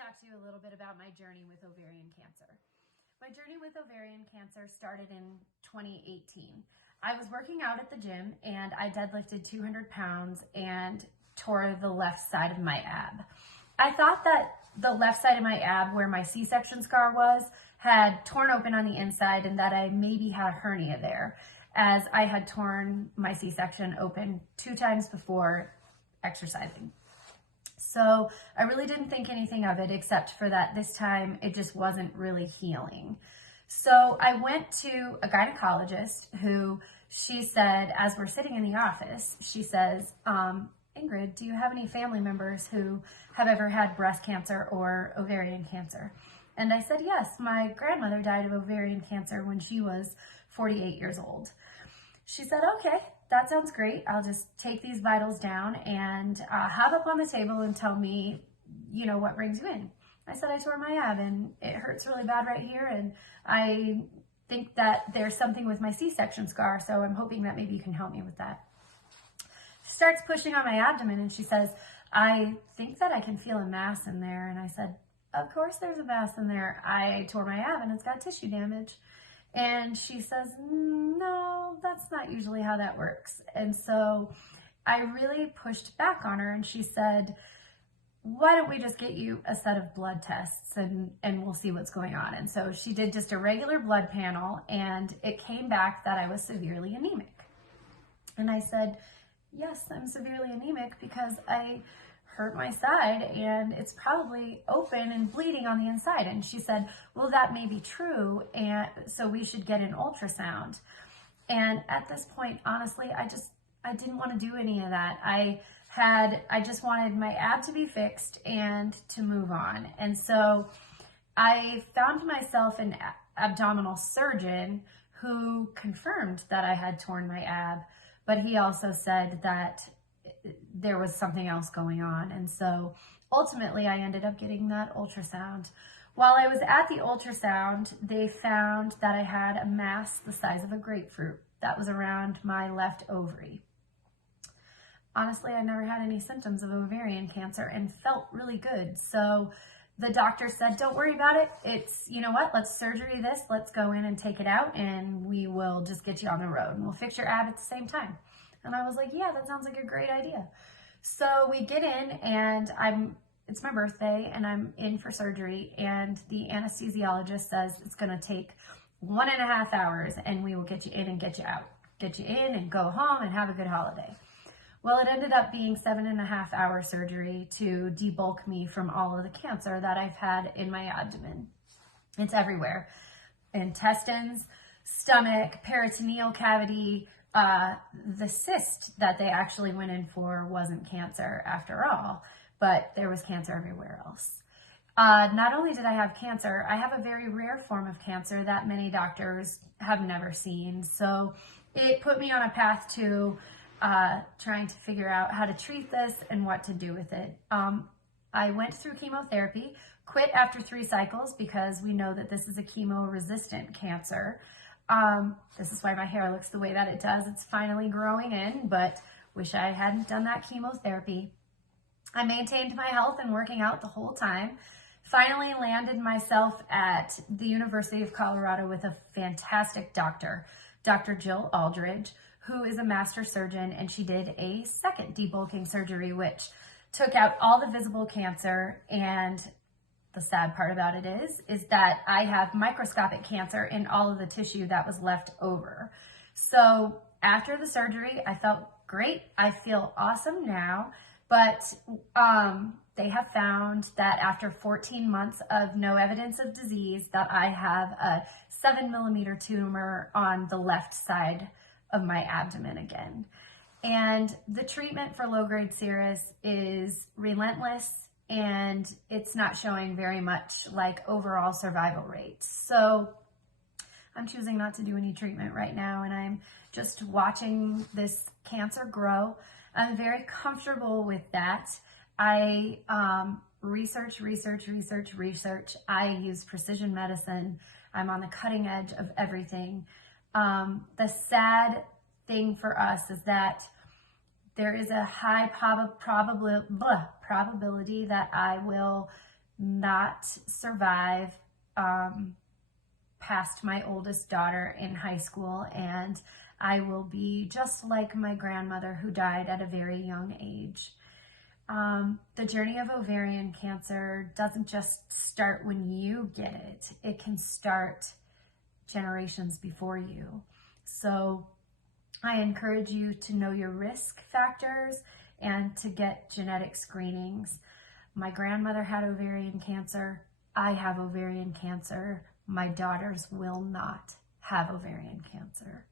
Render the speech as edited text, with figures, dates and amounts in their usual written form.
talk to you a little bit about my journey with ovarian cancer. My journey with ovarian cancer started in 2018. I was working out at the gym and I deadlifted 200 pounds and tore the left side of my ab. I thought that the left side of my ab, where my C-section scar was, had torn open on the inside and that I maybe had a hernia there, as I had torn my C-section open 2 times before exercising. So I really didn't think anything of it, except for that this time it just wasn't really healing. So I went to a gynecologist who, she said, as we're sitting in the office, she says, Ingrid, do you have any family members who have ever had breast cancer or ovarian cancer? And I said, yes, my grandmother died of ovarian cancer when she was 48 years old. She said, okay, that sounds great. I'll just take these vitals down and have up on the table and tell me, what brings you in. I said, I tore my ab and it hurts really bad right here. And I think that there's something with my C-section scar. So I'm hoping that maybe you can help me with that. She starts pushing on my abdomen and she says, I think that I can feel a mass in there. And I said, of course there's a mass in there. I tore my ab and it's got tissue damage. And she says, no, that's not usually how that works. And so I really pushed back on her and she said, why don't we just get you a set of blood tests and we'll see what's going on. And so she did just a regular blood panel and it came back that I was severely anemic. And I said, yes, I'm severely anemic because I hurt my side and it's probably open and bleeding on the inside. And she said, well, that may be true. And so we should get an ultrasound. And at this point, honestly, I didn't want to do any of that. I just wanted my ab to be fixed and to move on. And so I found myself an abdominal surgeon who confirmed that I had torn my ab, but he also said that there was something else going on. And so ultimately I ended up getting that ultrasound. While I was at the ultrasound, they found that I had a mass the size of a grapefruit that was around my left ovary. Honestly, I never had any symptoms of ovarian cancer and felt really good. So the doctor said, don't worry about it. It's, let's surgery this, let's go in and take it out and we will just get you on the road and we'll fix your ab at the same time. And I was like, yeah, that sounds like a great idea. So we get in and it's my birthday and I'm in for surgery and the anesthesiologist says it's gonna take 1.5 hours and we will get you in and get you out. Get you in and go home and have a good holiday. Well, it ended up being 7.5 hour surgery to debulk me from all of the cancer that I've had in my abdomen. It's everywhere. Intestines, stomach, peritoneal cavity. The cyst that they actually went in for wasn't cancer after all, but there was cancer everywhere else. Not only did I have cancer, I have a very rare form of cancer that many doctors have never seen. So it put me on a path to trying to figure out how to treat this and what to do with it. I went through chemotherapy, quit after 3 cycles because we know that this is a chemo-resistant cancer. This is why my hair looks the way that it does. It's finally growing in, but wish I hadn't done that chemotherapy. I maintained my health and working out the whole time. Finally landed myself at the University of Colorado with a fantastic doctor, Dr. Jill Aldridge, who is a master surgeon, and she did a second debulking surgery, which took out all the visible cancer. And the sad part about it is that I have microscopic cancer in all of the tissue that was left over. So after the surgery, I felt great. I feel awesome now, but they have found that after 14 months of no evidence of disease that I have a 7-millimeter tumor on the left side of my abdomen again. And the treatment for low-grade serous is relentless and it's not showing very much like overall survival rates. So I'm choosing not to do any treatment right now and I'm just watching this cancer grow. I'm very comfortable with that. I research. I use precision medicine. I'm on the cutting edge of everything. The sad thing for us is that there is a high probability that I will not survive past my oldest daughter in high school, and I will be just like my grandmother who died at a very young age. The journey of ovarian cancer doesn't just start when you get it. It can start generations before you. So I encourage you to know your risk factors and to get genetic screenings. My grandmother had ovarian cancer. I have ovarian cancer. My daughters will not have ovarian cancer.